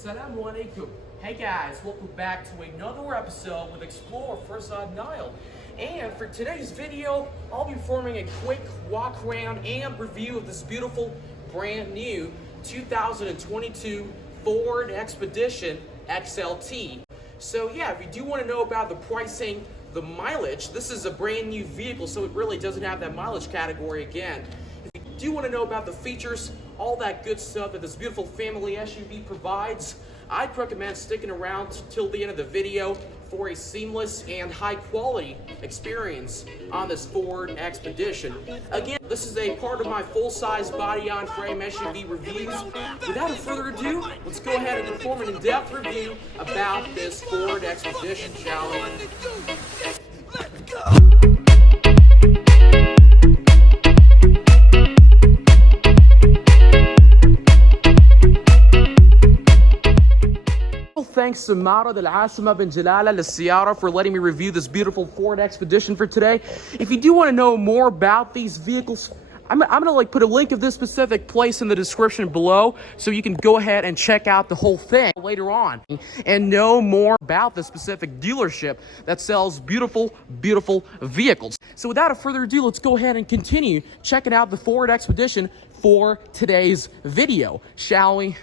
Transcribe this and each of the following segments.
Assalamu alaikum. Hey guys, welcome back to another episode with Explorer Farzad Nile. And for today's video, I'll be performing a quick walk around and review of this beautiful brand new 2022 Ford Expedition XLT. So yeah, if you do want to know about the pricing, the mileage, this is a brand new vehicle, so it really doesn't have that mileage category again. If you do want to know about the features, all that good stuff that this beautiful family SUV provides, I'd recommend sticking around till the end of the video for a seamless and high quality experience on this Ford Expedition. Again, this is a part of my full-size body-on-frame SUV reviews. Without further ado, let's go ahead and perform an in-depth review about this Ford Expedition, shall we? Let's go! Thanks to معرض العاصمة جلاله للسيارة for letting me review this beautiful Ford Expedition for today. If you do want to know more about these vehicles, I'm gonna put a link of this specific place in the description below, so you can go ahead and check out the whole thing later on and know more about the specific dealership that sells beautiful vehicles. So without further ado, let's go ahead and continue checking out the Ford Expedition for today's video, shall we?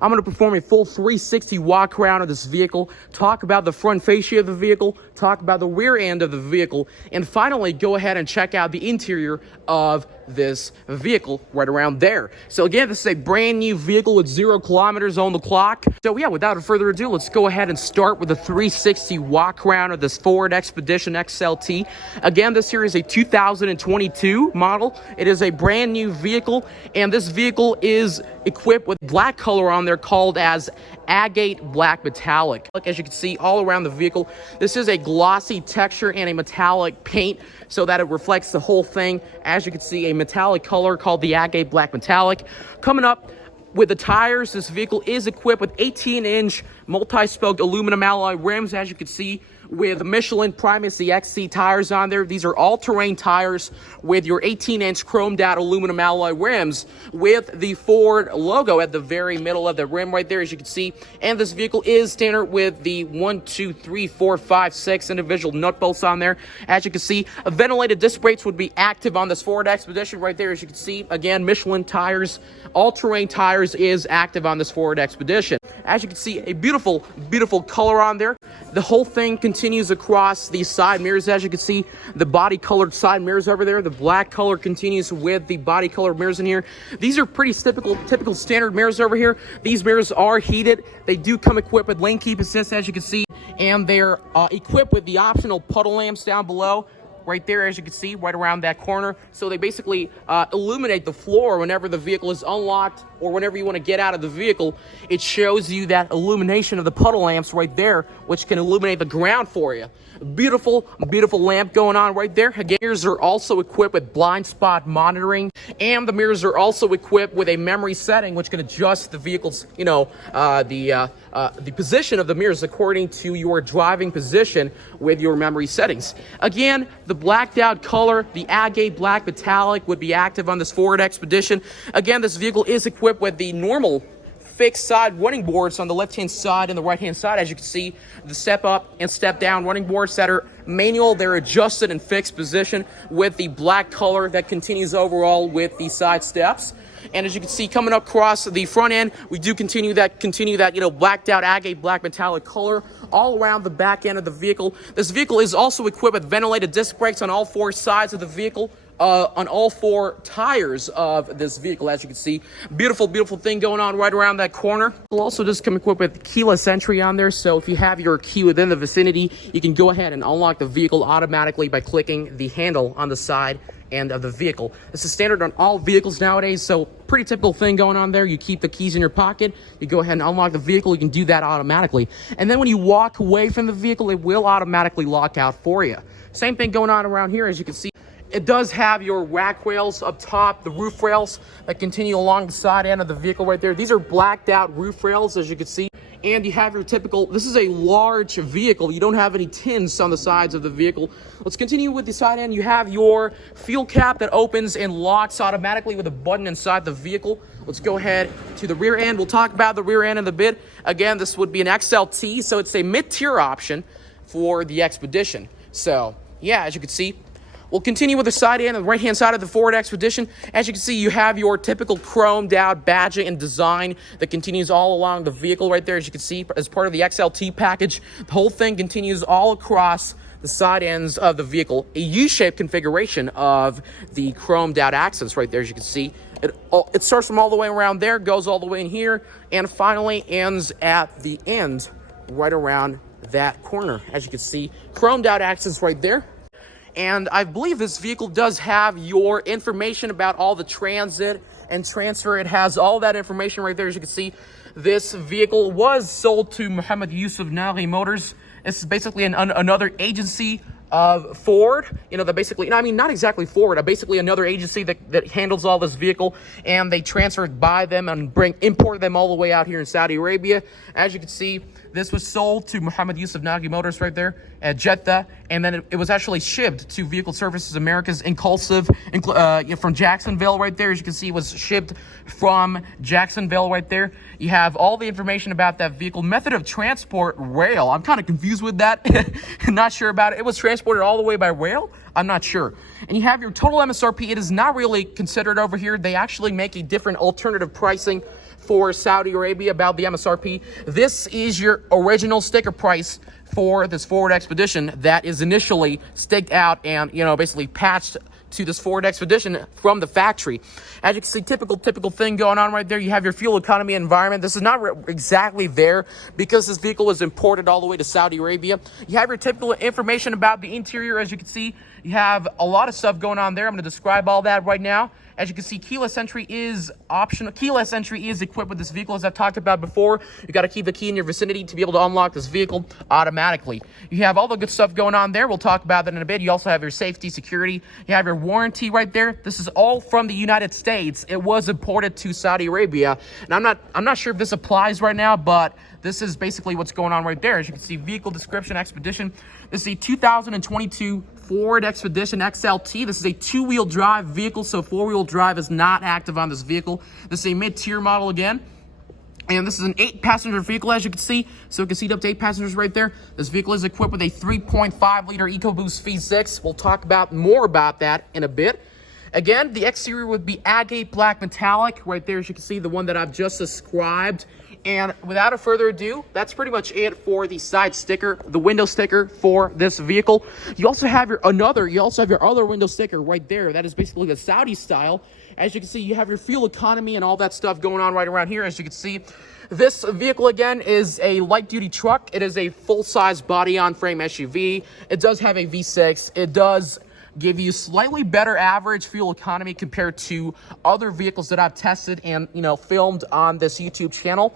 I'm going to perform a full 360 walk around of this vehicle, talk about the front fascia of the vehicle, talk about the rear end of the vehicle, and finally go ahead and check out the interior of this vehicle right around there. So again, this is a brand new vehicle with 0 kilometers on the clock. So yeah, without further ado, let's go ahead and start with the 360 walk around of this Ford Expedition XLT. Again, this here is a 2022 model. It is a brand new vehicle, and this vehicle is equipped with black color on there called as agate black metallic. As you can see all around the vehicle, this is a glossy texture and a metallic paint so that it reflects the whole thing. As you can see, a metallic color called the agate black metallic. Coming up with the tires, this vehicle is equipped with 18-inch multi-spoked aluminum alloy rims, as you can see, with Michelin Primacy XC tires on there. These are all-terrain tires with your 18-inch chromed out aluminum alloy rims with the Ford logo at the very middle of the rim right there, as you can see. And this vehicle is standard with the 1, 2, 3, 4, 5, 6 individual nut bolts on there. As you can see, ventilated disc brakes would be active on this Ford Expedition right there, as you can see. Again, Michelin tires, all-terrain tires is active on this Ford Expedition. As you can see, a beautiful color on there. The whole thing continues across the side mirrors. As you can see, the body colored side mirrors over there. The black color continues with the body colored mirrors in here. These are pretty typical standard mirrors over here. These mirrors are heated. They do come equipped with lane keep assist, as you can see, and they're equipped with the optional puddle lamps down below right there, as you can see, right around that corner. So they basically illuminate the floor whenever the vehicle is unlocked or whenever you want to get out of the vehicle. It shows you that illumination of the puddle lamps right there, which can illuminate the ground for you. Beautiful lamp going on right there. Again, mirrors are also equipped with blind spot monitoring, and the mirrors are also equipped with a memory setting, which can adjust the vehicle's, the position of the mirrors according to your driving position with your memory settings. Again, the blacked out color, the agate black metallic, would be active on this Ford Expedition. Again, this vehicle is equipped with the normal fixed side running boards on the left-hand side and the right-hand side. As you can see, the step up and step down running boards that are manual. They're adjusted in fixed position with the black color that continues overall with the side steps. And as you can see, coming up across the front end, we do continue that blacked out agate black metallic color all around the back end of the vehicle. This vehicle is also equipped with ventilated disc brakes on all 4 sides of the vehicle. On all 4 tires of this vehicle, as you can see. Beautiful thing going on right around that corner. It'll also just come equipped with keyless entry on there, so if you have your key within the vicinity, you can go ahead and unlock the vehicle automatically by clicking the handle on the side end of the vehicle. This is standard on all vehicles nowadays, so pretty typical thing going on there. You keep the keys in your pocket, you go ahead and unlock the vehicle, you can do that automatically. And then when you walk away from the vehicle, it will automatically lock out for you. Same thing going on around here, as you can see. It does have your rack rails up top, the roof rails that continue along the side end of the vehicle right there. These are blacked out roof rails, as you can see. And you have your typical, this is a large vehicle. You don't have any tins on the sides of the vehicle. Let's continue with the side end. You have your fuel cap that opens and locks automatically with a button inside the vehicle. Let's go ahead to the rear end. We'll talk about the rear end in a bit. Again, this would be an XLT, so it's a mid-tier option for the Expedition. So, yeah, as you can see, we'll continue with the side end on the right-hand side of the Ford Expedition. As you can see, you have your typical chromed-out badging and design that continues all along the vehicle right there. As you can see, as part of the XLT package, the whole thing continues all across the side ends of the vehicle. A U-shaped configuration of the chromed-out accents right there, as you can see. It starts from all the way around there, goes all the way in here, and finally ends at the end right around that corner. As you can see, chromed-out accents right there. And I believe this vehicle does have your information about all the transit and transfer. It has all that information right there. As you can see, this vehicle was sold to Mohamed Yousuf Naghi Motors. This is basically another agency of Ford, you know, that basically, I mean, not exactly Ford, basically another agency that handles all this vehicle, and they transferred by them and import them all the way out here in Saudi Arabia. As you can see, this was sold to Mohamed Yousuf Naghi Motors right there at Jeddah, and then it was actually shipped to Vehicle Services Americas Inclusive from Jacksonville right there. As you can see, it was shipped from Jacksonville right there. You have all the information about that vehicle. Method of transport, rail. I'm kind of confused with that. Not sure about it. It was transported all the way by rail? I'm not sure. And you have your total MSRP. It is not really considered over here. They actually make a different alternative pricing for Saudi Arabia about the MSRP. This is your original sticker price for this Ford Expedition that is initially staked out and, you know, basically patched to this Ford Expedition from the factory. As you can see, typical thing going on right there. You have your fuel economy environment. This is not exactly there because this vehicle was imported all the way to Saudi Arabia. You have your typical information about the interior. As you can see, you have a lot of stuff going on there. I'm going to describe all that right now. As you can see, keyless entry is optional. Keyless entry is equipped with this vehicle, as I've talked about before. You got to keep the key in your vicinity to be able to unlock this vehicle automatically. You have all the good stuff going on there. We'll talk about that in a bit. You also have your safety, security. You have your warranty right there. This is all from the United States. It was imported to Saudi Arabia, and I'm not sure if this applies right now, but this is basically what's going on right there. As you can see, vehicle description, Expedition. This is a 2022 Ford Expedition XLT. This is a two-wheel drive vehicle, so four-wheel drive is not active on this vehicle. This is a mid-tier model again. And this is an 8-passenger vehicle, as you can see. So you can see up to 8 passengers right there. This vehicle is equipped with a 3.5-liter EcoBoost V6. We'll talk more about that in a bit. Again, the exterior would be agate black metallic right there, as you can see, the one that I've just described. And without a further ado, that's pretty much it for the side sticker, the window sticker for this vehicle. You also have your other window sticker right there. That is basically the Saudi style. As you can see, you have your fuel economy and all that stuff going on right around here. As you can see, this vehicle again is a light-duty truck. It is a full-size body-on-frame SUV. It does have a V6. It does give you slightly better average fuel economy compared to other vehicles that I've tested and, you know, filmed on this YouTube channel.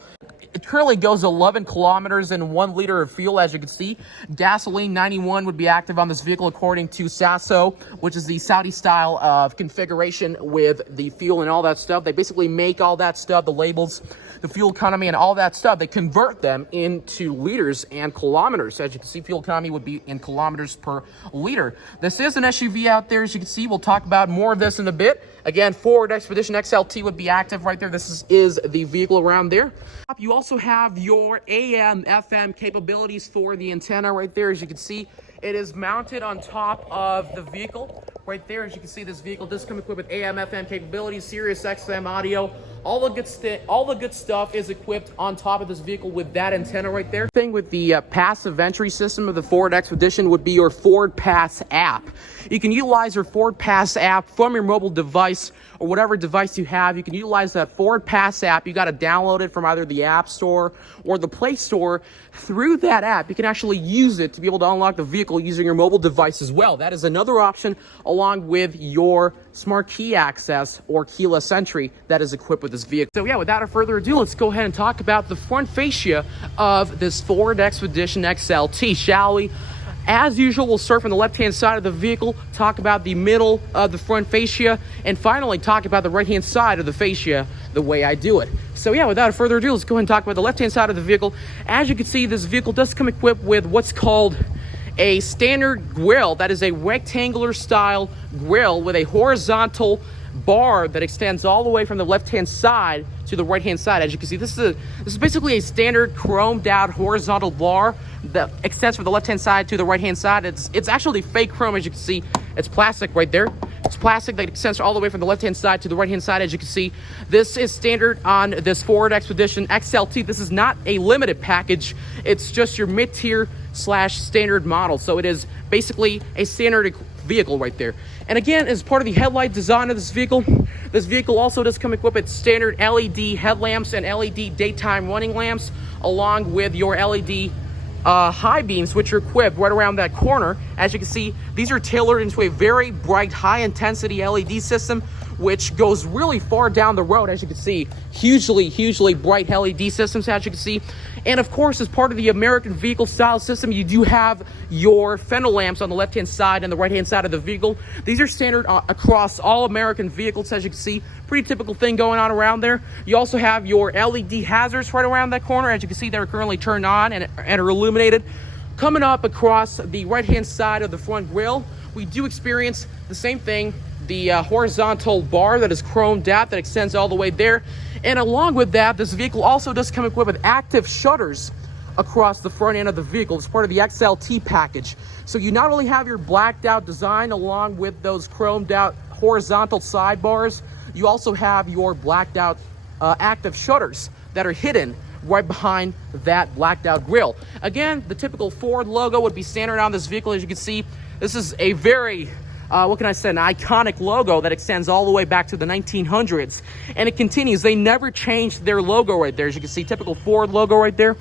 It currently goes 11 kilometers and 1 liter of fuel, as you can see. Gasoline 91 would be active on this vehicle according to Sasso, which is the Saudi style of configuration with the fuel and all that stuff. They basically make all that stuff, the labels, the fuel economy and all that stuff. They convert them into liters and kilometers. As you can see, fuel economy would be in kilometers per liter. This is an SUV out there, as you can see. We'll talk about more of this in a bit. Again, Ford Expedition XLT would be active right there. This is the vehicle around there. You also have your AM, FM capabilities for the antenna right there. As you can see, it is mounted on top of the vehicle right there. As you can see, this vehicle does come equipped with AM, FM capabilities, Sirius XM audio. All the good stuff is equipped on top of this vehicle with that antenna right there. Thing with the passive entry system of the Ford Expedition would be your Ford Pass app. You can utilize your Ford Pass app from your mobile device or whatever device you have. You can utilize that Ford Pass app. You got to download it from either the App Store or the Play Store. Through that app, you can actually use it to be able to unlock the vehicle using your mobile device as well. That is another option along with your smart key access or keyless entry that is equipped with this vehicle. So yeah, without further ado, let's go ahead and talk about the front fascia of this Ford Expedition XLT, shall we? As usual, we'll start from the left-hand side of the vehicle, talk about the middle of the front fascia, and finally talk about the right-hand side of the fascia the way I do it. So yeah, without further ado, let's go ahead and talk about the left-hand side of the vehicle. As you can see, this vehicle does come equipped with what's called a standard grille. That is a rectangular style grille with a horizontal bar that extends all the way from the left-hand side to the right-hand side. As you can see, this is basically a standard chromed out horizontal bar that extends from the left-hand side to the right-hand side. It's actually fake chrome. As you can see, it's plastic right there. It's plastic that extends all the way from the left-hand side to the right-hand side. As you can see, this is standard on this Ford Expedition XLT. This is not a limited package. It's just your mid-tier / standard model. So it is basically a standard vehicle right there. And again, as part of the headlight design of this vehicle also does come equipped with standard LED headlamps and LED daytime running lamps, along with your LED high beams, which are equipped right around that corner. As you can see, these are tailored into a very bright, high intensity LED system, which goes really far down the road. As you can see, hugely bright LED systems, as you can see. And of course, as part of the American vehicle style system, you do have your fender lamps on the left-hand side and the right-hand side of the vehicle. These are standard across all American vehicles, as you can see. Pretty typical thing going on around there. You also have your LED hazards right around that corner. As you can see, they're currently turned on and are illuminated. Coming up across the right-hand side of the front grille, we do experience the same thing. The horizontal bar that is chromed out that extends all the way there. And along with that, this vehicle also does come equipped with active shutters across the front end of the vehicle. It's part of the XLT package. So you not only have your blacked out design along with those chromed out horizontal sidebars, you also have your blacked out active shutters that are hidden right behind that blacked out grille. Again, the typical Ford logo would be standard on this vehicle. As you can see, this is a very what can I say, an iconic logo that extends all the way back to the 1900s. And it continues. They never changed their logo right there. As you can see, typical Ford logo right there.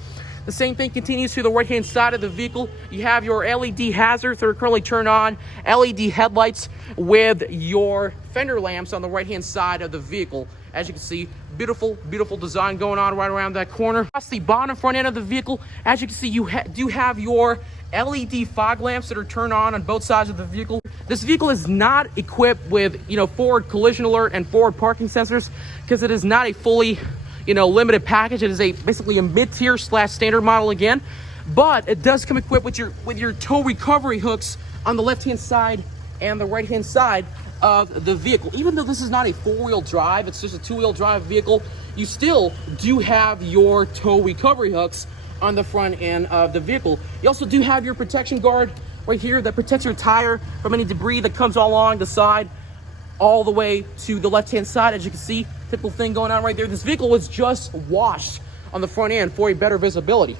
The same thing continues to the right-hand side of the vehicle. You have your LED hazards that are currently turned on, LED headlights with your fender lamps on the right-hand side of the vehicle. As you can see, beautiful design going on right around that corner. Across the bottom front end of the vehicle, as you can see, you do have your LED fog lamps that are turned on both sides of the vehicle. This vehicle is not equipped with, Ford collision alert and forward parking sensors because it is not a fully, limited package. It is basically a mid-tier / standard model again, but it does come equipped with your tow recovery hooks on the left-hand side and the right-hand side of the vehicle. Even though this is not a four-wheel drive, it's just a two-wheel drive vehicle, you still do have your tow recovery hooks on the front end of the vehicle. You also do have your protection guard right here that protects your tire from any debris that comes all along the side all the way to the left-hand side. As you can see, typical thing going on right there. This vehicle was just washed on the front end for a better visibility.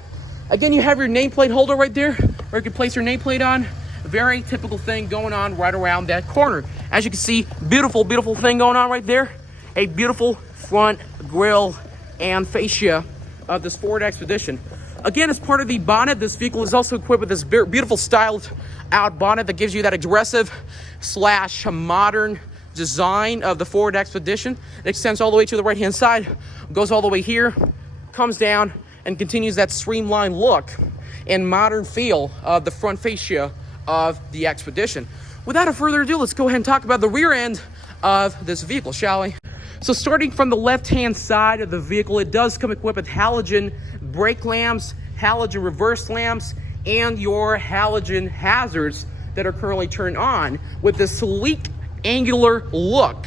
Again, you have your nameplate holder right there where you can place your nameplate on. Very typical thing going on right around that corner. As you can see, beautiful thing going on right there. A beautiful front grille and fascia of this Ford Expedition. Again, as part of the bonnet, this vehicle is also equipped with this beautiful styled out bonnet that gives you that aggressive / modern design of the Ford Expedition. It extends all the way to the right-hand side, goes all the way here, comes down, and continues that streamlined look and modern feel of the front fascia of the Expedition. Without further ado, let's go ahead and talk about the rear end of this vehicle, shall we? So starting from the left-hand side of the vehicle, it does come equipped with halogen brake lamps, halogen reverse lamps, and your halogen hazards that are currently turned on with the sleek angular look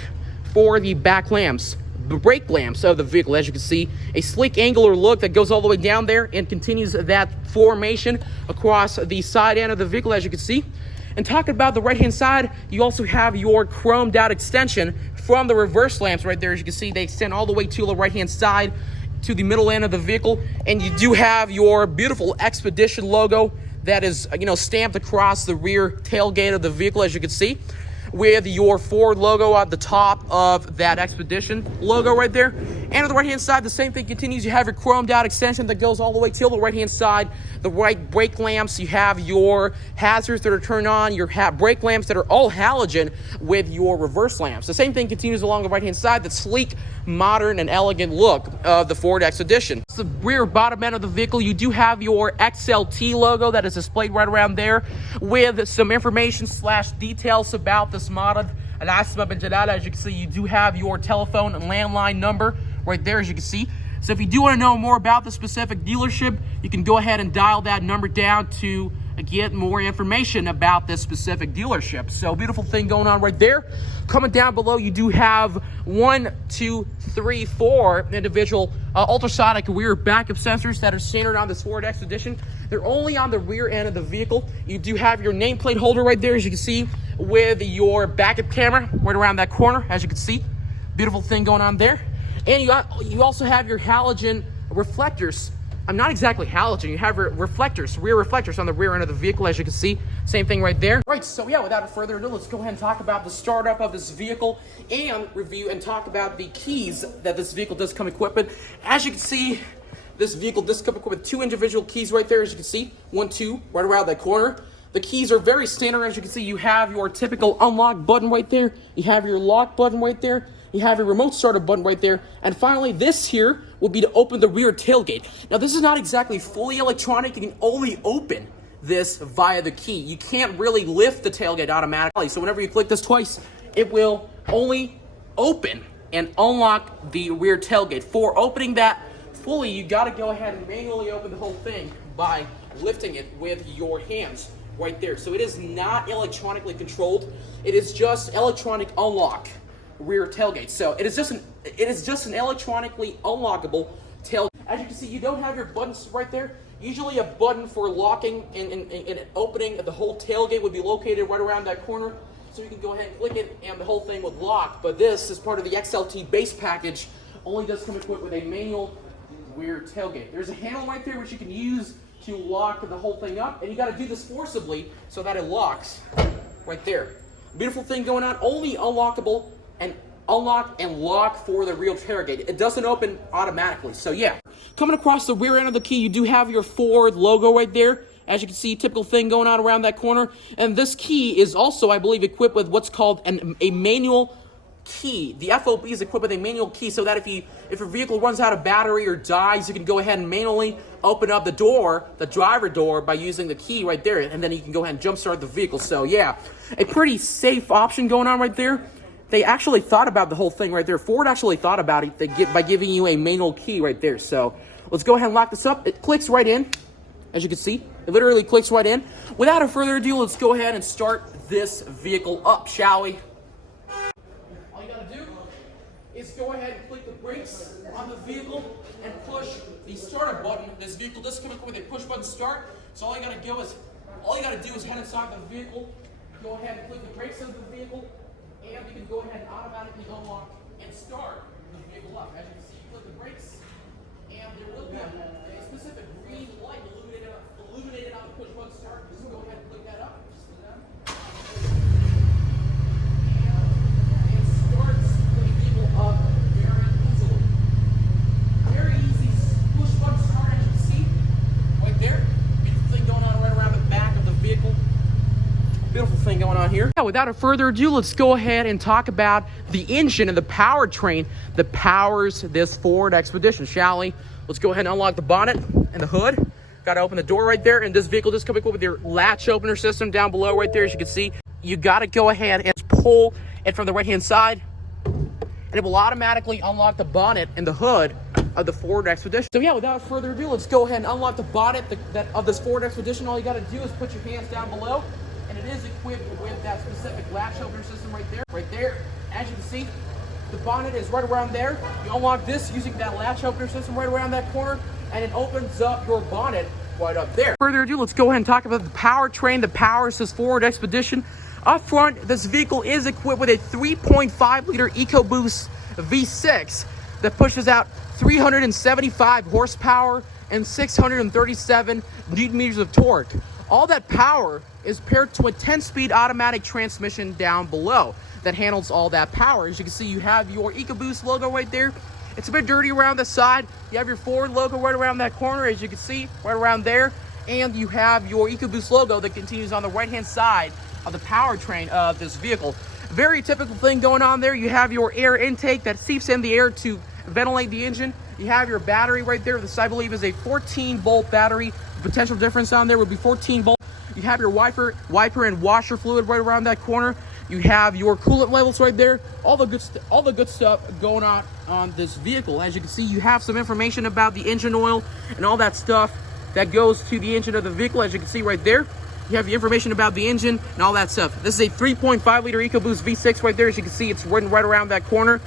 for the back lamps, the brake lamps of the vehicle. As you can see, a sleek angular look that goes all the way down there and continues that formation across the side end of the vehicle, as you can see. And talking about the right-hand side, you also have your chromed out extension from the reverse lamps right there. As you can see, they extend all the way to the right-hand side to the middle end of the vehicle. And you do have your beautiful Expedition logo that is, stamped across the rear tailgate of the vehicle, as you can see. with your Ford logo at the top of that Expedition logo right there. And on the right-hand side, the same thing continues. You have your chromed out extension that goes all the way till the right-hand side. The right brake lamps, you have your hazards that are turned on, your brake lamps that are all halogen with your reverse lamps. The same thing continues along the right-hand side, that sleek, modern, and elegant look of the Ford Expedition. The rear bottom end of the vehicle, you do have your XLT logo that is displayed right around there with some information / details about this model. العاصمة bin Jalalah. As you can see, you do have your telephone and landline number right there, as you can see. So if you do want to know more about the specific dealership, you can go ahead and dial that number down to get more information about this specific dealership. So beautiful thing going on right there. Coming down below, you do have 1, 2, 3, 4 individual ultrasonic rear backup sensors that are standard on this Ford Expedition. They're only on the rear end of the vehicle. You do have your nameplate holder right there, as you can see, with your backup camera right around that corner, as you can see. Beautiful thing going on there. And you also have your halogen reflectors. I'm not exactly halogen. You have reflectors, rear reflectors on the rear end of the vehicle, as you can see. Same thing right there. Right, so yeah, without further ado, let's go ahead and talk about the startup of this vehicle and review and talk about the keys that this vehicle does come equipped with. As you can see, this vehicle does come equipped with 2 individual keys right there, as you can see. 1, 2, right around that corner. The keys are very standard. As you can see, you have your typical unlock button right there. You have your lock button right there. You have your remote startup button right there. And finally, this here will be to open the rear tailgate. Now, this is not exactly fully electronic. You can only open this via the key. You can't really lift the tailgate automatically. So whenever you click this twice, it will only open and unlock the rear tailgate. For opening that fully, you got to go ahead and manually open the whole thing by lifting it with your hands right there. So it is not electronically controlled. It is just electronic unlock rear tailgate. So it is just an electronically unlockable tailgate. As you can see, you don't have your buttons right there. Usually a button for locking and opening the whole tailgate would be located right around that corner. So you can go ahead and click it and the whole thing would lock. But this is part of the XLT base package. Only does come equipped with a manual rear tailgate. There's a handle right there which you can use to lock the whole thing up. And you got to do this forcibly so that it locks right there. Beautiful thing going on. Only unlockable and unlock and lock for the rear tailgate. It doesn't open automatically. So yeah, coming across the rear end of the key, you do have your Ford logo right there. As you can see, typical thing going on around that corner. And this key is also, I believe, equipped with what's called a manual key. The FOB is equipped with a manual key so that if your vehicle runs out of battery or dies, you can go ahead and manually open up the door, the driver door, by using the key right there. And then you can go ahead and jump start the vehicle. So yeah, a pretty safe option going on right there. They actually thought about the whole thing right there. Ford actually thought about it by giving you a manual key right there. So let's go ahead and lock this up. It clicks right in, as you can see. It literally clicks right in. Without further ado, let's go ahead and start this vehicle up, shall we? All you gotta do is go ahead and click the brakes on the vehicle and push the startup button. This vehicle does come with a push button start. So all you gotta do is head inside the vehicle, go ahead and click the brakes of the vehicle, and you can go ahead and automatically unlock and start the vehicle up. As you can see, you click the brakes, and there will be a specific green light illuminated on the push button start. Just go ahead and click that up. And it starts the vehicle up very easily. Very easy push button start, as you can see right there. Beautiful thing going on right around the back of the vehicle. Beautiful thing going on here. Now, without further ado, let's go ahead and talk about the engine and the powertrain that powers this Ford Expedition, shall we? Let's go ahead and unlock the bonnet and the hood. Got to open the door right there, and this vehicle does come equipped with your latch opener system down below right there. As you can see, you got to go ahead and pull it from the right-hand side, and it will automatically unlock the bonnet and the hood of the Ford Expedition. So yeah, without further ado, let's go ahead and unlock the bonnet of this Ford Expedition. All you got to do is put your hands down below, and it is equipped with that specific latch opener system right there. Right there, as you can see, the bonnet is right around there. You unlock this using that latch opener system right around that corner, and it opens up your bonnet right up there. Further ado, let's go ahead and talk about the powertrain that powers this Ford Expedition. Up front, this vehicle is equipped with a 3.5 liter EcoBoost V6 that pushes out 375 horsepower and 637 newton meters of torque. All that power is paired to a 10-speed automatic transmission down below that handles all that power. As you can see, you have your EcoBoost logo right there. It's a bit dirty around the side. You have your Ford logo right around that corner, as you can see, right around there. And you have your EcoBoost logo that continues on the right-hand side of the powertrain of this vehicle. Very typical thing going on there. You have your air intake that seeps in the air to ventilate the engine. You have your battery right there. This, I believe, is a 14-volt battery. The potential difference on there would be 14 volts. You have your wiper and washer fluid right around that corner. You have your coolant levels right there. All the good stuff going on this vehicle. As you can see, you have some information about the engine oil and all that stuff that goes to the engine of the vehicle. As you can see right there, you have the information about the engine and all that stuff. This is a 3.5 liter EcoBoost V6 right there. As you can see, it's running right around that corner.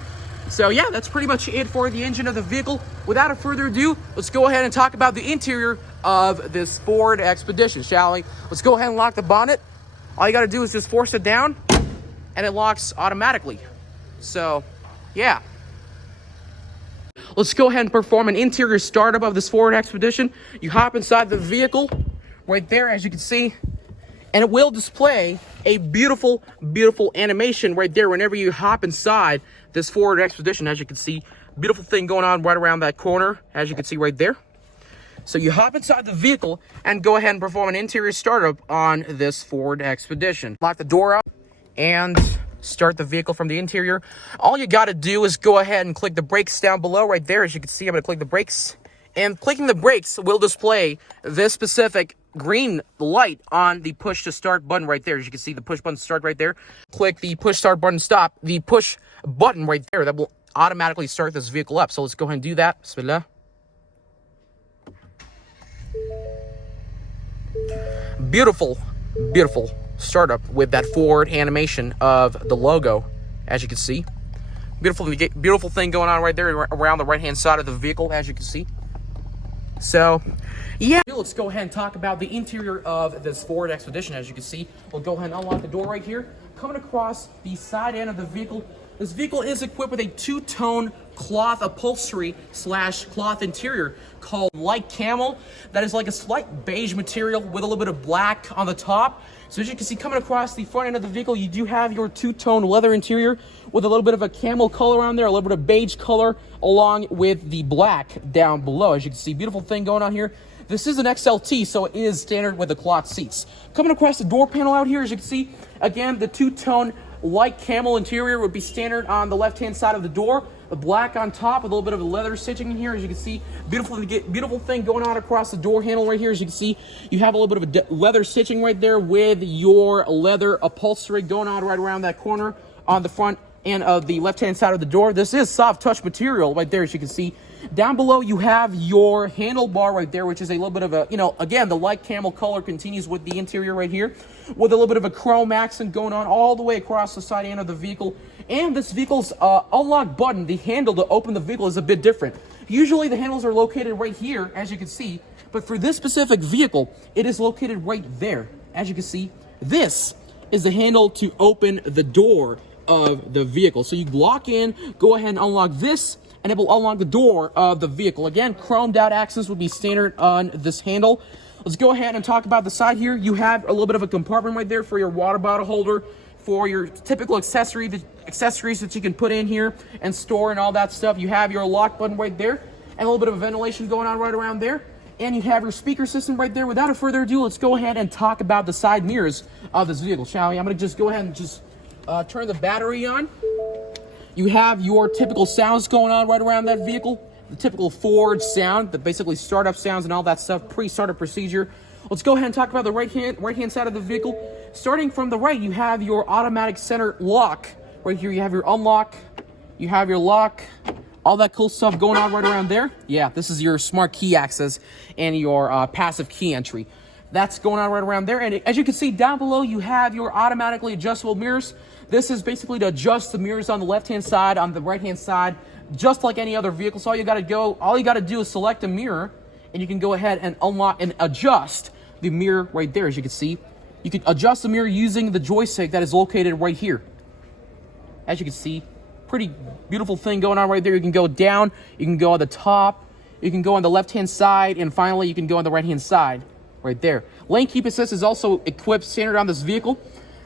So yeah, that's pretty much it for the engine of the vehicle. Without further ado, let's go ahead and talk about the interior of this Ford Expedition, shall we? Let's go ahead and lock the bonnet. All you got to do is just force it down and it locks automatically. So yeah, let's go ahead and perform an interior startup of this Ford Expedition. You hop inside the vehicle right there, as you can see, and it will display a beautiful animation right there whenever you hop inside this Ford Expedition. As you can see, beautiful thing going on right around that corner, as you can see right there. So you hop inside the vehicle and go ahead and perform an interior startup on this Ford Expedition. Lock the door up and start the vehicle from the interior. All you got to do is go ahead and click the brakes down below right there. As you can see, I'm going to click the brakes, and clicking the brakes will display this specific green light on the push to start button right there. As you can see, the push button start right there. Click the push start button stop, the push button right there. That will automatically start this vehicle up. So let's go ahead and do that. Bismillah. Beautiful startup with that Ford animation of the logo, as you can see. Beautiful thing going on right there around the right-hand side of the vehicle, as you can see. So yeah, let's go ahead and talk about the interior of this Ford Expedition. As you can see, we'll go ahead and unlock the door right here. Coming across the side end of the vehicle, this vehicle is equipped with a two-tone cloth upholstery / cloth interior called light camel. That is like a slight beige material with a little bit of black on the top. So as you can see, coming across the front end of the vehicle, you do have your two-tone leather interior with a little bit of a camel color on there, a little bit of beige color along with the black down below. As you can see, beautiful thing going on here. This is an XLT, so it is standard with the cloth seats. Coming across the door panel out here, as you can see, again, the two-tone light camel interior would be standard on the left-hand side of the door. The black on top with a little bit of a leather stitching in here. As you can see, beautiful thing going on across the door handle right here. As you can see, you have a little bit of a leather stitching right there with your leather upholstery going on right around that corner on the front and of the left-hand side of the door. This is soft touch material right there, as you can see. Down below, you have your handlebar right there, which is a little bit of a, again, the light camel color continues with the interior right here, with a little bit of a chrome accent going on all the way across the side end of the vehicle. And this vehicle's unlock button, the handle to open the vehicle, is a bit different. Usually the handles are located right here, as you can see, but for this specific vehicle, it is located right there. As you can see, this is the handle to open the door of the vehicle. So you lock in, go ahead and unlock this, and it will unlock the door of the vehicle. Again, chromed out accents would be standard on this handle. Let's go ahead and talk about the side here. You have a little bit of a compartment right there for your water bottle holder, for your typical accessories that you can put in here and store and all that stuff. You have your lock button right there, and a little bit of ventilation going on right around there. And you have your speaker system right there. Without further ado, let's go ahead and talk about the side mirrors of this vehicle, shall we? I'm gonna just go ahead and just turn the battery on. You have your typical sounds going on right around that vehicle. The typical Ford sound, the basically startup sounds and all that stuff, pre-startup procedure. Let's go ahead and talk about the right-hand side of the vehicle. Starting from the right, you have your automatic center lock. Right here, you have your unlock, you have your lock, all that cool stuff going on right around there. Yeah, this is your smart key access and your passive key entry. That's going on right around there. And as you can see down below, you have your automatically adjustable mirrors. This is basically to adjust the mirrors on the left-hand side, on the right-hand side, just like any other vehicle. So all you got to do is select a mirror, and you can go ahead and unlock and adjust the mirror right there. As you can see, you can adjust the mirror using the joystick that is located right here. As you can see, pretty beautiful thing going on right there. You can go down, you can go on the top, you can go on the left-hand side, and finally you can go on the right-hand side. right there. Lane keep assist is also equipped standard on this vehicle.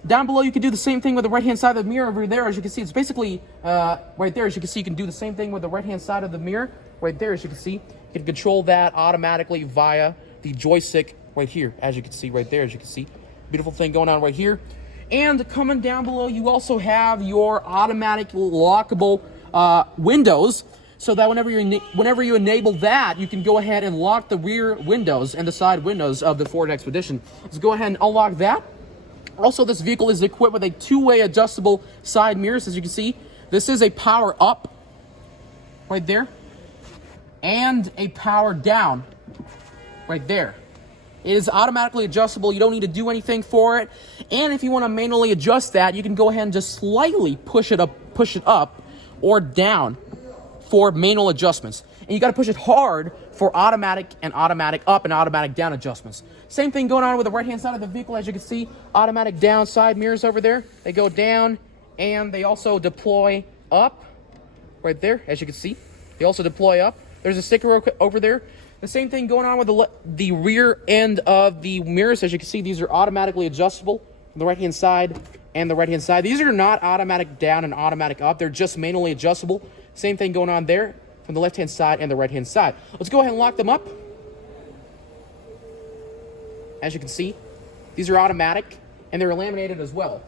Down below, you can do the same thing with the right-hand side of the mirror over there. As you can see, it's basically right there. As you can see, you can do the same thing with the right-hand side of the mirror right there. As you can see, you can control that automatically via the joystick right here. As you can see right there, as you can see, beautiful thing going on right here. And coming down below, you also have your automatic lockable windows, so that whenever you enable that, you can go ahead and lock the rear windows and the side windows of the Ford Expedition. Let's go ahead and unlock that. Also, this vehicle is equipped with a two-way adjustable side mirrors. As you can see, this is a power up right there and a power down right there. It is automatically adjustable. You don't need to do anything for it. And if you want to manually adjust that, you can go ahead and just slightly push it up or down for manual adjustments. And you got to push it hard for automatic up and automatic down adjustments. Same thing going on with the right-hand side of the vehicle. As you can see, automatic down side mirrors over there. They go down and they also deploy up right there. As you can see, they also deploy up. There's a sticker over there. The same thing going on with the rear end of the mirrors. As you can see, these are automatically adjustable from the right-hand side and the right-hand side. These are not automatic down and automatic up. They're just manually adjustable. Same thing going on there from the left-hand side and the right-hand side. Let's go ahead and lock them up. As you can see, these are automatic and they're laminated as well.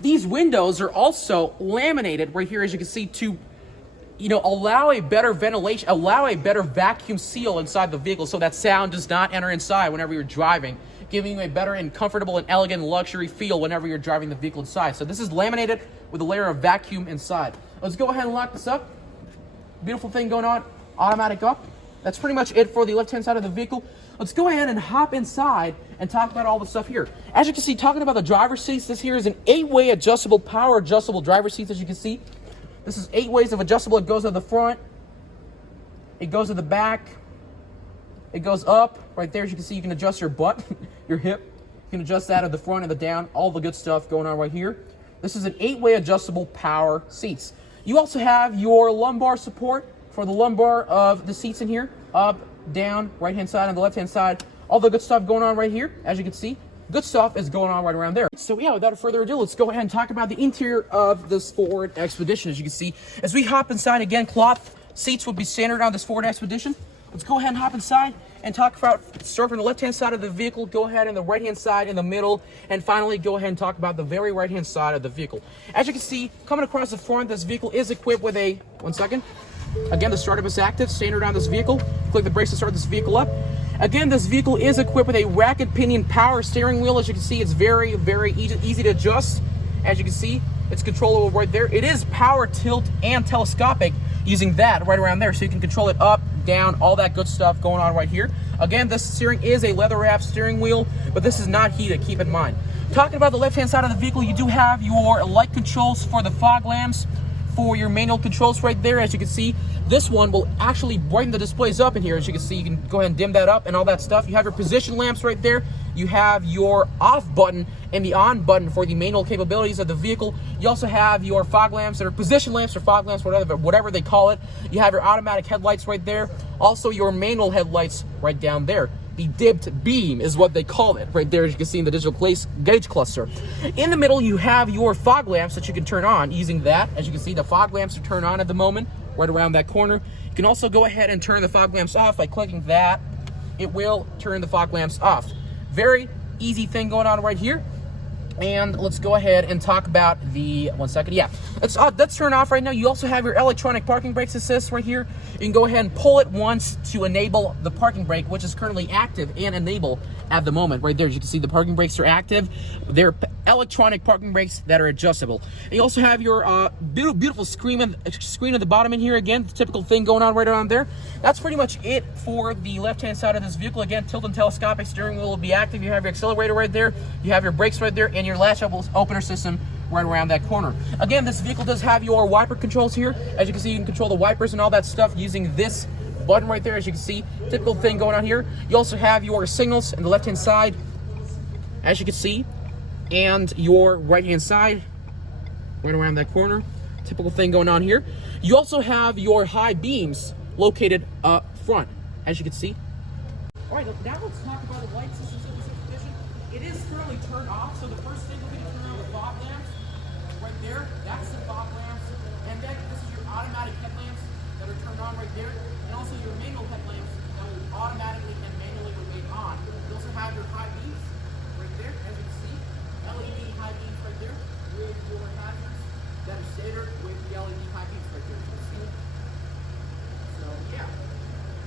These windows are also laminated right here, as you can see, to allow a better ventilation, allow a better vacuum seal inside the vehicle so that sound does not enter inside whenever you're driving, giving you a better and comfortable and elegant luxury feel whenever you're driving the vehicle inside. So this is laminated with a layer of vacuum inside. Let's go ahead and lock this up. Beautiful thing going on, automatic up. That's pretty much it for the left-hand side of the vehicle. Let's go ahead and hop inside and talk about all the stuff here. As you can see, talking about the driver's seats, this here is an 8-way adjustable, power adjustable driver's seats, as you can see. This is 8 ways of adjustable. It goes to the front, it goes to the back, it goes up. Right there, as you can see, you can adjust your butt, your hip. You can adjust that at the front and the down, all the good stuff going on right here. This is an 8-way adjustable power seats. You also have your lumbar support for the lumbar of the seats in here, up, down, right-hand side and the left-hand side. All the good stuff going on right here, as you can see. Good stuff is going on right around there. So yeah, without further ado, let's go ahead and talk about the interior of this Ford Expedition. As you can see, as we hop inside, again, cloth seats will be standard on this Ford Expedition. Let's go ahead and hop inside and talk about, start from the left-hand side of the vehicle, go ahead and the right-hand side, in the middle, and finally go ahead and talk about the very right-hand side of the vehicle. As you can see, coming across the front, this vehicle is equipped with a, again, the startup is active, standard on this vehicle. Click the brakes to start this vehicle up. Again, this vehicle is equipped with a racket pinion power steering wheel. As you can see, it's very, very easy to adjust. As you can see, it's controllable right there. It is power, tilt, and telescopic using that right around there. So you can control it up, down, all that good stuff going on right here. Again, this steering is a leather wrap steering wheel, but this is not heated, keep in mind. Talking about the left-hand side of the vehicle, you do have your light controls for the fog lamps, for your manual controls right there. As you can see, this one will actually brighten the displays up in here. As you can see, you can go ahead and dim that up and all that stuff. You have your position lamps right there. You have your off button and the on button for the manual capabilities of the vehicle. You also have your fog lamps, that are position lamps or fog lamps, whatever they call it. You have your automatic headlights right there. Also your manual headlights right down there. The dipped beam is what they call it right there, as you can see in the digital gauge cluster. In the middle, you have your fog lamps that you can turn on using that. As you can see, the fog lamps are turned on at the moment, right around that corner. You can also go ahead and turn the fog lamps off by clicking that. It will turn the fog lamps off. Very easy thing going on right here. And let's go ahead and talk about the, let's turn off right now. You also have your electronic parking brakes assist right here. You can go ahead and pull it once to enable the parking brake, which is currently active and enable at the moment. Right there, as you can see, the parking brakes are active. They're electronic parking brakes that are adjustable. And you also have your beautiful screen at the bottom in here. Again, the typical thing going on right around there. That's pretty much it for the left-hand side of this vehicle. Again, tilt and telescopic steering wheel will be active. You have your accelerator right there. You have your brakes right there, and your latch opener system right around that corner. Again, this vehicle does have your wiper controls here. As you can see, you can control the wipers and all that stuff using this button right there. As you can see, typical thing going on here. You also have your signals on the left-hand side, as you can see, and your right-hand side right around that corner. Typical thing going on here. You also have your high beams located up front, as you can see. All right, now let's talk about the light systems of this Expedition. It is currently turned off, so the first thing we're going to turn on the fog lamps. Right there, that's the fog lamps. And then this is your automatic headlamps that are turned on right there. And also your manual headlamps that will automatically and manually remain on. You also have your high beams right there, as you can see. LED high beams right there with your hazards that are standard with the LED high beams right there. You can see it. So yeah,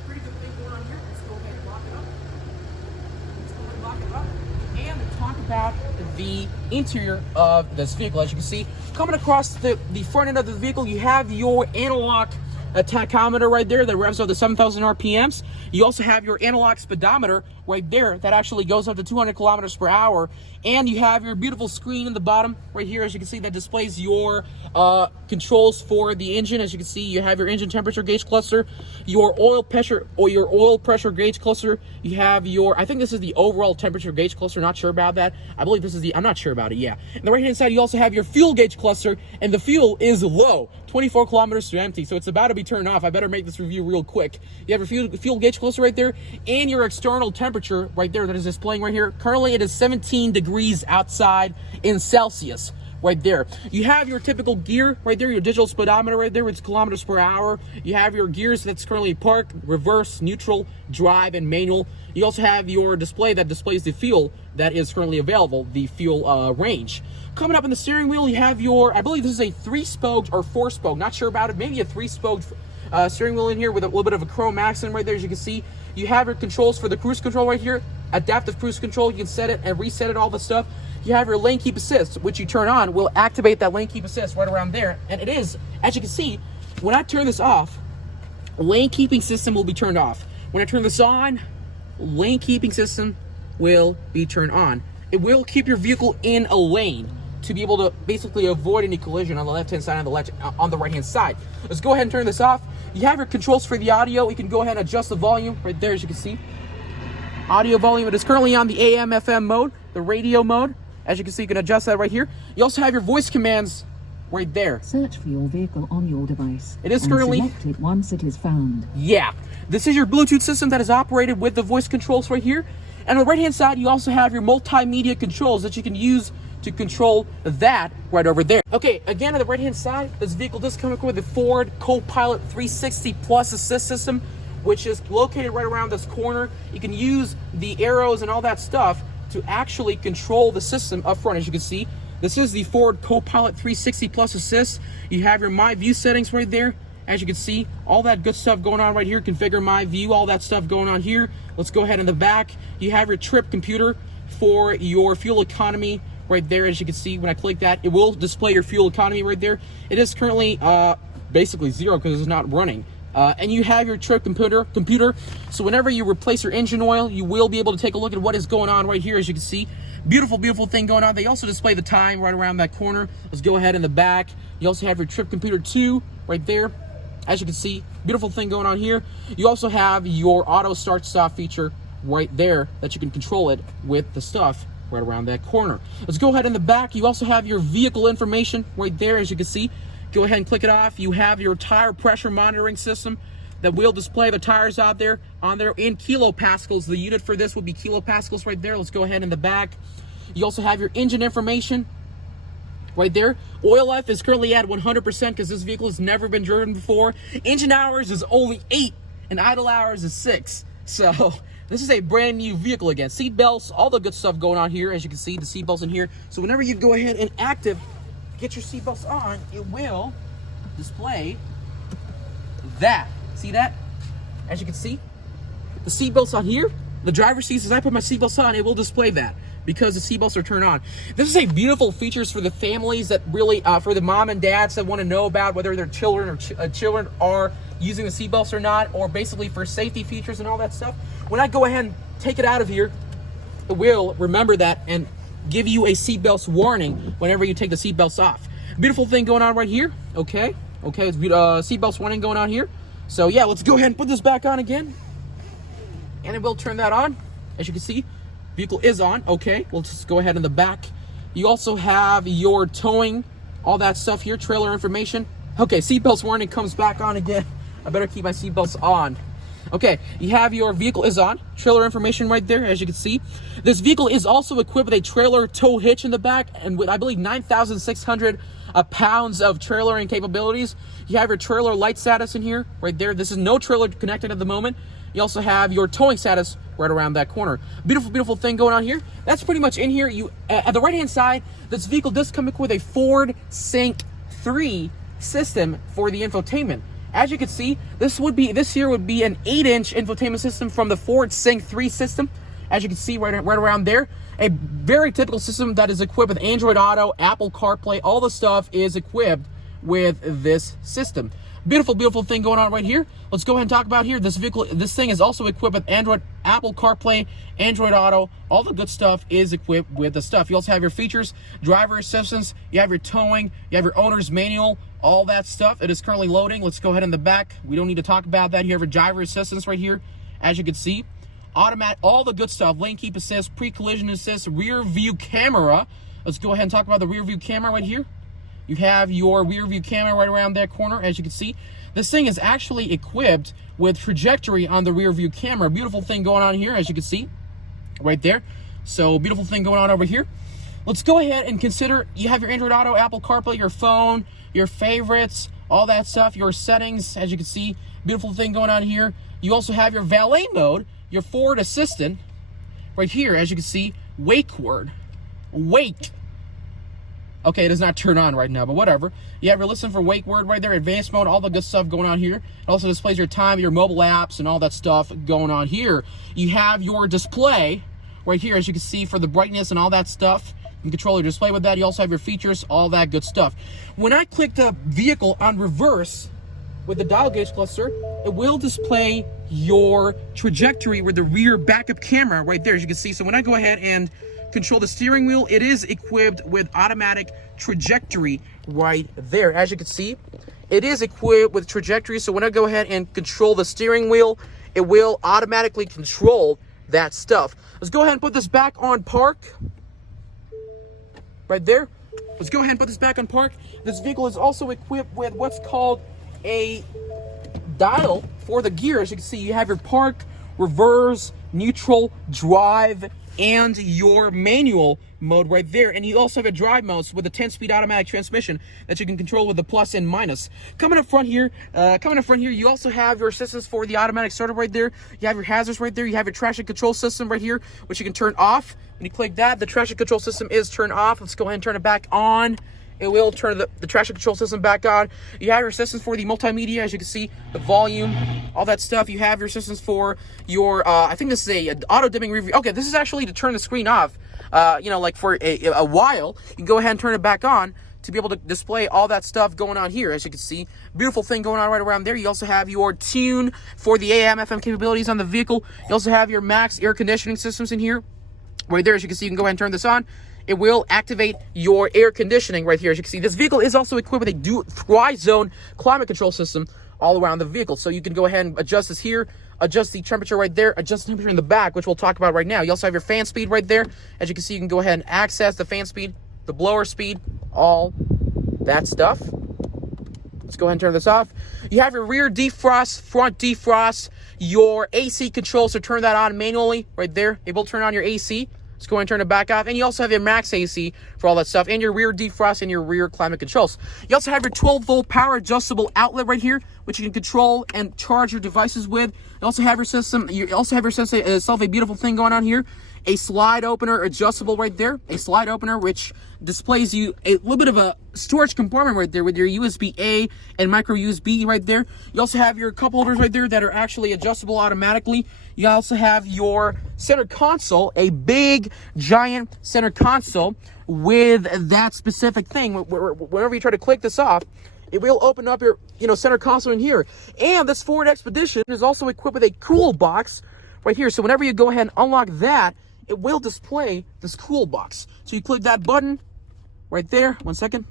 pretty good thing going on here. Let's go ahead and lock it up. And to talk about the interior of this vehicle. As you can see, coming across the front end of the vehicle, you have your analog tachometer right there that revs up to 7,000 RPMs. You also have your analog speedometer right there that actually goes up to 200 kilometers per hour. And you have your beautiful screen in the bottom right here, as you can see, that displays your controls for the engine. As you can see, you have your engine temperature gauge cluster, your oil pressure gauge cluster. You have your, I think this is the overall temperature gauge cluster. Not sure about that. I believe this is the, I'm not sure about it. Yeah. On the right hand side, you also have your fuel gauge cluster, and the fuel is low, 24 kilometers to empty. So it's about to be turned off. I better make this review real quick. You have your fuel gauge cluster right there, and your external temperature right there that is displaying right here. Currently, it is 17 degrees outside in Celsius. Right there. You have your typical gear right there, your digital speedometer right there with kilometers per hour. You have your gears that's currently park, reverse, neutral, drive, and manual. You also have your display that displays the fuel that is currently available, the fuel range. Coming up in the steering wheel, you have your, I believe this is a 3-spoke or 4-spoke, not sure about it, maybe a 3-spoke steering wheel in here with a little bit of a chrome accent right there, as you can see. You have your controls for the cruise control right here, adaptive cruise control. You can set it and reset it, all the stuff. You have your lane keep assist, which you turn on will activate that lane keep assist right around there. And it is, as you can see, when I turn this off, lane keeping system will be turned off. When I turn this on, lane keeping system will be turned on. It will keep your vehicle in a lane to be able to basically avoid any collision on the left-hand side and on the right-hand side. Let's go ahead and turn this off. You have your controls for the audio. You can go ahead and adjust the volume right there, as you can see. Audio volume, it is currently on the AM, FM mode, the radio mode. As you can see, you can adjust that right here. You also have your voice commands right there. Search for your vehicle on your device. It is currently... select it once it is found. Yeah. This is your Bluetooth system that is operated with the voice controls right here. And on the right-hand side, you also have your multimedia controls that you can use to control that right over there. Okay, again, on the right-hand side, this vehicle does come with the Ford Co-Pilot 360 Plus Assist System, which is located right around this corner. You can use the arrows and all that stuff to actually control the system up front. As you can see, this is the Ford Co-Pilot 360 Plus Assist. You have your My View settings right there. As you can see, all that good stuff going on right here. Configure My View, all that stuff going on here. Let's go ahead in the back. You have your trip computer for your fuel economy right there. As you can see, when I click that, it will display your fuel economy right there. It is currently basically zero because it's not running. And you have your trip computer. So whenever you replace your engine oil, you will be able to take a look at what is going on right here. As you can see, beautiful, beautiful thing going on. They also display the time right around that corner. Let's go ahead in the back. You also have your trip computer 2 right there. As you can see, beautiful thing going on here. You also have your auto start stop feature right there that you can control it with the stuff right around that corner. Let's go ahead in the back. You also have your vehicle information right there. As you can see, go ahead and click it off. You have your tire pressure monitoring system that will display the tires out there on there in kilopascals. The unit for this would be kilopascals right there. Let's go ahead in the back. You also have your engine information right there. Oil life is currently at 100% because this vehicle has never been driven before. Engine hours is only 8 and idle hours is 6. So this is a brand new vehicle again. Seat belts, all the good stuff going on here. As you can see, the seat belts in here. So whenever you go ahead and get your seat belts on, it will display that. See that? As you can see, the seat belts on here, the driver's seats, as I put my seat belts on, it will display that because the seat belts are turned on. This is a beautiful features for the families that really, for the mom and dads that want to know about whether their children or children are using the seat belts or not, or basically for safety features and all that stuff. When I go ahead and take it out of here, it will remember that and give you a seatbelts warning whenever you take the seatbelts off. Beautiful thing going on right here. Okay, it's seatbelts warning going on here. So yeah, let's go ahead and put this back on again, and it will turn that on. As you can see, vehicle is on. Okay, we'll just go ahead in the back. You also have your towing, all that stuff here, trailer information. Okay, seatbelts warning comes back on again. I better keep my seatbelts on. Okay, you have your vehicle is on. Trailer information right there, as you can see. This vehicle is also equipped with a trailer tow hitch in the back, and with, I believe, 9,600 pounds of trailering capabilities. You have your trailer light status in here, right there. This is no trailer connected at the moment. You also have your towing status right around that corner. Beautiful, beautiful thing going on here. That's pretty much in here. You at the right-hand side, this vehicle does come with a Ford Sync 3 system for the infotainment. As you can see, this here would be an 8-inch infotainment system from the Ford Sync 3 system. As you can see right around there, a very typical system that is equipped with Android Auto, Apple CarPlay, all the stuff is equipped with this system. Beautiful, beautiful thing going on right here. Let's go ahead and talk about here. This thing is also equipped with Android, Apple CarPlay, Android Auto. All the good stuff is equipped with the stuff. You also have your features, driver assistance, you have your towing, you have your owner's manual, all that stuff. It is currently loading. Let's go ahead in the back. We don't need to talk about that. You have your driver assistance right here, as you can see. Automatic, all the good stuff. Lane keep assist, pre-collision assist, rear view camera. Let's go ahead and talk about the rear view camera right here. You have your rear view camera right around that corner, as you can see. This thing is actually equipped with trajectory on the rear view camera. Beautiful thing going on here, as you can see, right there. So beautiful thing going on over here. Let's go ahead and consider, you have your Android Auto, Apple CarPlay, your phone, your favorites, all that stuff, your settings, as you can see. Beautiful thing going on here. You also have your valet mode, your Ford Assistant, right here, as you can see, wake word. Wake. Okay, it does not turn on right now, but whatever. You have your listen for wake word right there, advanced mode, all the good stuff going on here. It also displays your time, your mobile apps, and all that stuff going on here. You have your display right here, as you can see, for the brightness and all that stuff. You can control your display with that. You also have your features, all that good stuff. When I click the vehicle on reverse with the dial gauge cluster, it will display your trajectory with the rear backup camera right there, as you can see. So when I go ahead and control the steering wheel, it is equipped with automatic trajectory right there. As you can see, it is equipped with trajectory. So when I go ahead and control the steering wheel, it will automatically control that stuff. Let's go ahead and put this back on park. Right there. Let's go ahead and put this back on park. This vehicle is also equipped with what's called a dial for the gear. As you can see, you have your park, reverse, neutral, drive, and your manual mode right there. And you also have a drive mode with a 10-speed automatic transmission that you can control with the plus and minus. Coming up front here, you also have your assistance for the automatic startup right there. You have your hazards right there. You have your traction control system right here, which you can turn off. When you click that, the traction control system is turned off. Let's go ahead and turn it back on. It will turn the traction control system back on. You have your assistance for the multimedia, as you can see, the volume, all that stuff. You have your assistance for your, I think this is a auto-dimming review. Okay, this is actually to turn the screen off, you know, like for a while. You can go ahead and turn it back on to be able to display all that stuff going on here, as you can see. Beautiful thing going on right around there. You also have your tune for the AM, FM capabilities on the vehicle. You also have your max air conditioning systems in here. Right there, as you can see, you can go ahead and turn this on. It will activate your air conditioning right here. As you can see, this vehicle is also equipped with a tri-zone climate control system all around the vehicle. So you can go ahead and adjust this here, adjust the temperature right there, adjust the temperature in the back, which we'll talk about right now. You also have your fan speed right there. As you can see, you can go ahead and access the fan speed, the blower speed, all that stuff. Let's go ahead and turn this off. You have your rear defrost, front defrost, your AC control, so turn that on manually right there. It will turn on your AC. Let's go ahead and turn it back off. And you also have your max AC for all that stuff, and your rear defrost and your rear climate controls. You also have your 12-volt power adjustable outlet right here, which you can control and charge your devices with. You also have your system. You also have yourself a beautiful thing going on here. A slide opener adjustable right there. A slide opener which displays you a little bit of a storage compartment right there with your USB-A and micro USB right there. You also have your cup holders right there that are actually adjustable automatically. You also have your center console, a big giant center console with that specific thing. Whenever you try to click this off, it will open up your center console in here. And this Ford Expedition is also equipped with a cool box right here. So whenever you go ahead and unlock that, it will display this cool box. So you click that button right there. 1 second.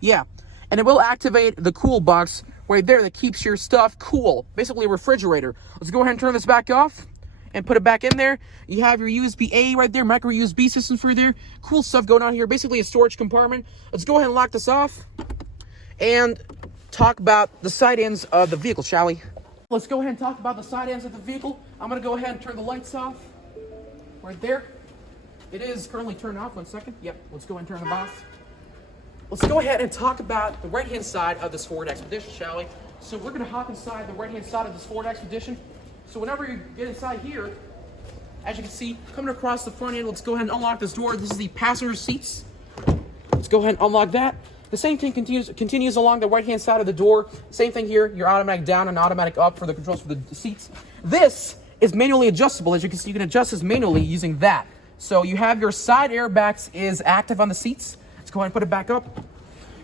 Yeah. And it will activate the cool box right there that keeps your stuff cool. Basically a refrigerator. Let's go ahead and turn this back off and put it back in there. You have your USB-A right there, micro USB systems for there. Cool stuff going on here. Basically a storage compartment. Let's go ahead and lock this off and talk about the side ends of the vehicle, shall we? Let's go ahead and talk about the side ends of the vehicle. I'm gonna go ahead and turn the lights off right there. It is currently turned off. 1 second. Yep, let's go ahead and turn them off. Let's go ahead and talk about the right-hand side of this Ford Expedition, shall we? So we're gonna hop inside the right-hand side of this Ford Expedition. So whenever you get inside here, as you can see, coming across the front end, let's go ahead and unlock this door. This is the passenger seats. Let's go ahead and unlock that. The same thing continues along the right-hand side of the door. Same thing here, your automatic down and automatic up for the controls for the seats. This is manually adjustable. As you can see, you can adjust this manually using that. So you have your side airbags is active on the seats. Let's go ahead and put it back up.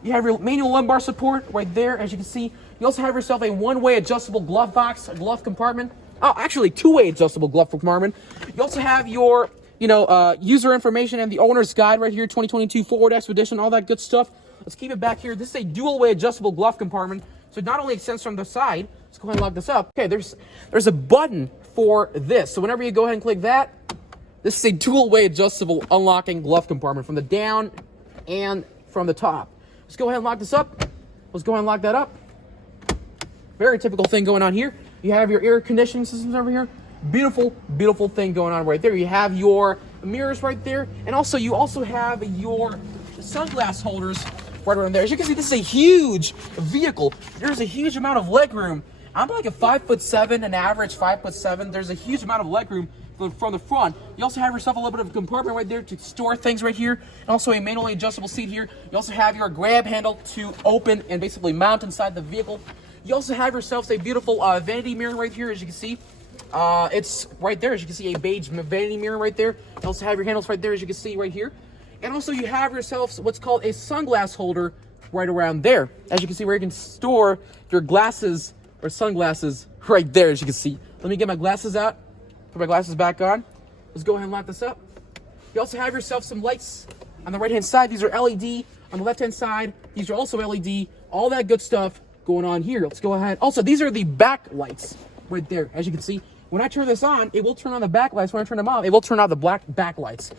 You have your manual lumbar support right there, as you can see. You also have yourself a one-way adjustable glove box, a glove compartment. Oh, actually, two-way adjustable glove compartment. You also have your, user information and the owner's guide right here, 2022 Ford Expedition, all that good stuff. Let's keep it back here. This is a dual-way adjustable glove compartment. So it not only extends from the side, let's go ahead and lock this up. Okay, there's a button for this. So whenever you go ahead and click that, this is a dual-way adjustable unlocking glove compartment from the down and from the top. Let's go ahead and lock this up. Let's go ahead and lock that up. Very typical thing going on here. You have your air conditioning systems over here. Beautiful, beautiful thing going on right there. You have your mirrors right there. And also, you also have your sunglass holders right around there. As you can see, this is a huge vehicle. There's a huge amount of leg room. I'm like a 5'7", an average 5'7". There's a huge amount of leg room from the front. You also have yourself a little bit of a compartment right there to store things right here. And also a manually adjustable seat here. You also have your grab handle to open and basically mount inside the vehicle. You also have yourselves a beautiful vanity mirror right here, as you can see. It's right there, as you can see, a beige vanity mirror right there. You also have your handles right there, as you can see right here. And also you have yourselves what's called a sunglass holder right around there. As you can see, where you can store your glasses or sunglasses right there, as you can see. Let me get my glasses out, put my glasses back on. Let's go ahead and lock this up. You also have yourself some lights on the right-hand side. These are LED. On the left-hand side, these are also LED. All that good stuff going on here. Let's go ahead. Also, these are the back lights right there. As you can see, when I turn this on, it will turn on the back lights. When I turn them off, it will turn on the black back lights.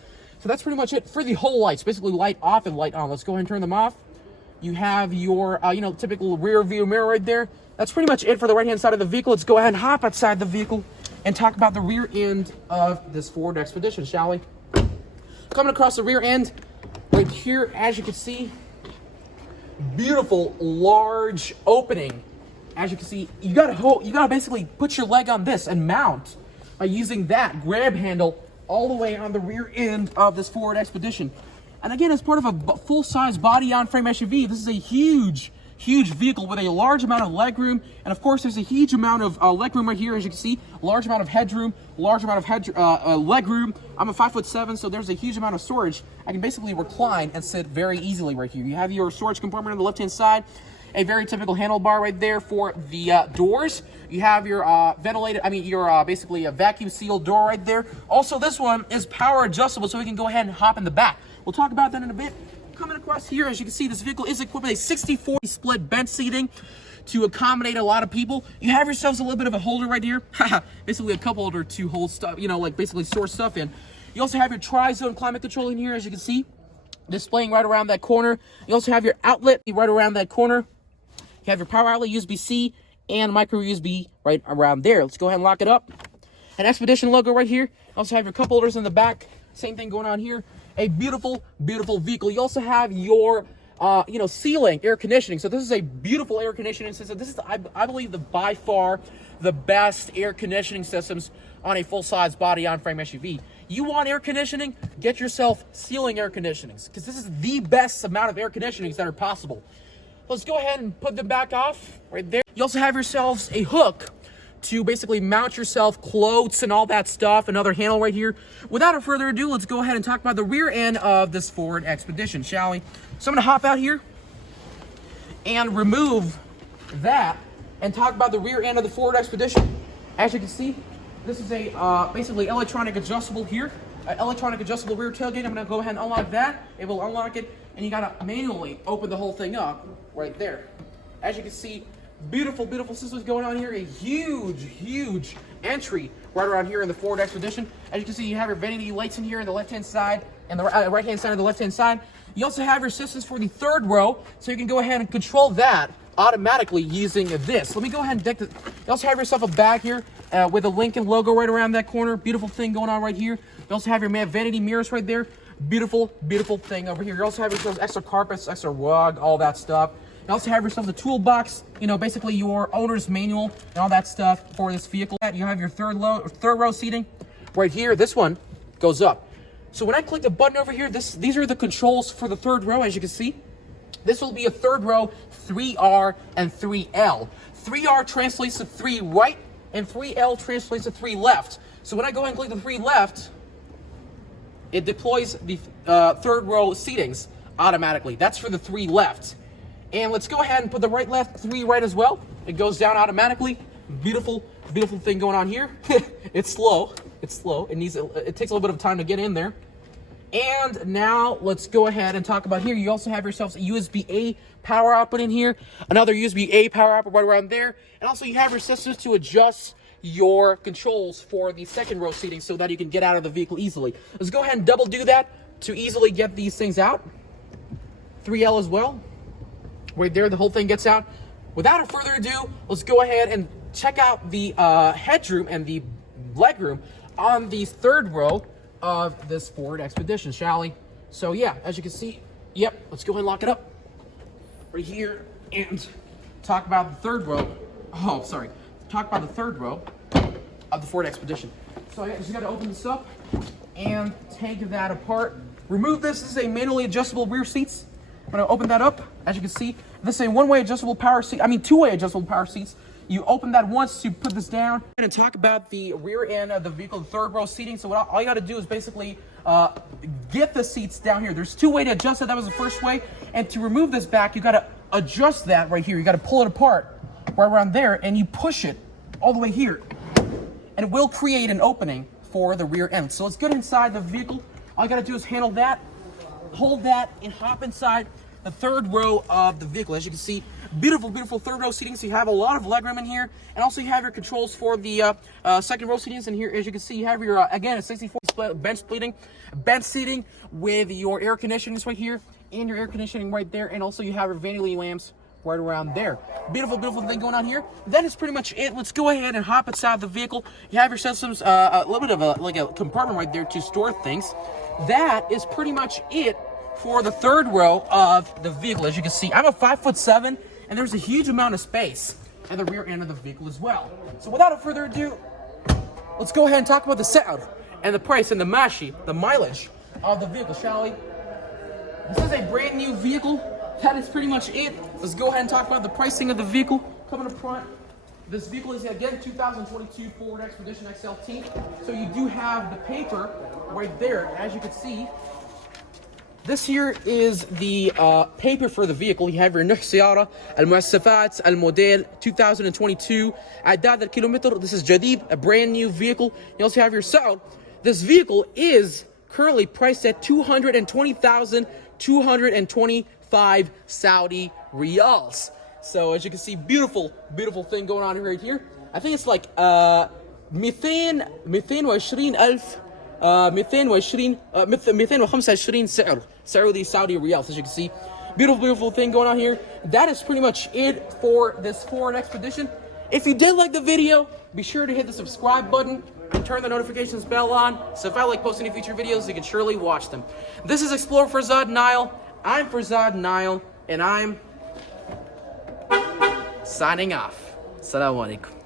So that's pretty much it for the whole lights. Basically, light off and light on. Let's go ahead and turn them off. You have your, typical rear view mirror right there. That's pretty much it for the right-hand side of the vehicle. Let's go ahead and hop outside the vehicle and talk about the rear end of this Ford Expedition, shall we? Coming across the rear end right here, as you can see, beautiful large opening. As you can see, you gotta basically put your leg on this and mount by using that grab handle all the way on the rear end of this Ford Expedition. And again, as part of a full-size body-on-frame SUV, this is a huge vehicle with a large amount of leg room. And of course, there's a huge amount of leg room right here, as you can see. Large amount of headroom, large amount of leg room. I'm a 5'7", so there's a huge amount of storage. I can basically recline and sit very easily right here. You have your storage compartment on the left-hand side. A very typical handlebar right there for the doors. You have your basically a vacuum sealed door right there. Also, this one is power adjustable, so we can go ahead and hop in the back. We'll talk about that in a bit. Coming across here, as you can see, this vehicle is equipped with a 60/40 split bench seating to accommodate a lot of people. You have yourselves a little bit of a holder right here. Basically a cup holder to hold stuff, like basically store stuff in. You also have your tri-zone climate control in here, as you can see, displaying right around that corner. You also have your outlet right around that corner. You have your power outlet, USB-C, and micro USB right around there. Let's go ahead and lock it up. An Expedition logo right here. You also have your cup holders in the back. Same thing going on here. A beautiful, beautiful vehicle. You also have your, ceiling air conditioning. So this is a beautiful air conditioning system. This is, I believe, by far the best air conditioning systems on a full-size body-on-frame SUV. You want air conditioning? Get yourself ceiling air conditionings, because this is the best amount of air conditionings that are possible. Let's go ahead and put them back off right there. You also have yourselves a hook to basically mount yourself clothes and all that stuff. Another handle right here. Without further ado, let's go ahead and talk about the rear end of this Ford Expedition, shall we? So I'm gonna hop out here and remove that and talk about the rear end of the Ford Expedition. As you can see, this is a basically electronic adjustable here. Electronic adjustable rear tailgate. I'm gonna go ahead and unlock that. It will unlock it, and you gotta manually open the whole thing up right there. As you can see, beautiful, beautiful systems going on here. A huge entry right around here in the Ford Expedition. As you can see, you have your vanity lights in here on the left-hand side and the right-hand side of the left-hand side. You also have your systems for the third row, so you can go ahead and control that automatically using this. Let me go ahead and deck this. You also have yourself a bag here with a Lincoln logo right around that corner. Beautiful thing going on right here. You also have your vanity mirrors right there. Beautiful, beautiful thing over here. You also have yourselves extra carpets, extra rug, all that stuff. You also have yourself the toolbox, you know, basically your owner's manual and all that stuff for this vehicle. You have your third row seating right here. This one goes up. So when I click the button over here, these are the controls for the third row, as you can see. This will be a third row, 3R and 3L. 3R translates to 3 right, and 3L translates to 3 left. So when I go ahead and click the 3 left, it deploys the third row seatings automatically. That's for the 3 left. And let's go ahead and put the right left, 3 right as well. It goes down automatically. Beautiful, beautiful thing going on here. It's slow. It's slow. It takes a little bit of time to get in there. And now let's go ahead and talk about here. You also have yourselves a USB-A power output in here, another USB-A power output right around there, and also you have your systems to adjust your controls for the second row seating so that you can get out of the vehicle easily. Let's go ahead and double do that to easily get these things out. 3L as well. Right there, the whole thing gets out. Without further ado, let's go ahead and check out the headroom and the legroom on the third row of this Ford Expedition, shall we? So yeah, as you can see, yep, let's go ahead and lock it up right here and talk about the third row. Oh, sorry. Talk about the third row of the Ford Expedition. So I just got to open this up and take that apart. Remove this. This is a manually adjustable rear seats. I'm going to open that up. As you can see, this is a one-way adjustable power seat. I mean, two-way adjustable power seats. You open that once to put this down. I'm going to talk about the rear end of the vehicle, the third row seating. So all you got to do is basically get the seats down here. There's 2 ways to adjust it. That was the first way. And to remove this back, you got to adjust that right here. You got to pull it apart right around there, and you push it all the way here. And it will create an opening for the rear end. So let's get inside the vehicle. All you got to do is handle that, hold that, and hop inside the third row of the vehicle. As you can see, beautiful, beautiful third row seating. So you have a lot of legroom in here, and also you have your controls for the second row seatings. And here, as you can see, you have your again a 64 bench seating with your air conditioning right here, and your air conditioning right there, and also you have your vanity lamps right around there. Beautiful, beautiful thing going on here. That is pretty much it. Let's go ahead and hop inside the vehicle. You have your systems, a little bit of a compartment right there to store things. That is pretty much it for the third row of the vehicle. As you can see, I'm a 5'7", and there's a huge amount of space at the rear end of the vehicle as well. So without further ado, let's go ahead and talk about the sound and the price and the mashi, the mileage of the vehicle, shall we? This is a brand new vehicle. That is pretty much it. Let's go ahead and talk about the pricing of the vehicle. Coming up front, this vehicle is again 2022 Ford Expedition XLT. So you do have the paper right there, as you can see. This here is the paper for the vehicle. You have your نوع سيارة المواصفات الموديل 2022 أعداد الكيلومتر. This is جديد, a brand new vehicle. You also have your sound. This vehicle is currently priced at 220,225 Saudi riyals. So as you can see, beautiful, beautiful thing going on right here. I think it's like 220,000 225 سعر Saudi riyals, as you can see. Beautiful, beautiful thing going on here. That is pretty much it for this Ford Expedition. If you did like the video, be sure to hit the subscribe button and turn the notifications bell on, so if I like posting any future videos, you can surely watch them. This is Explorer Farzad Nile. I'm Farzad Nile, and I'm signing off. Assalamu alaikum.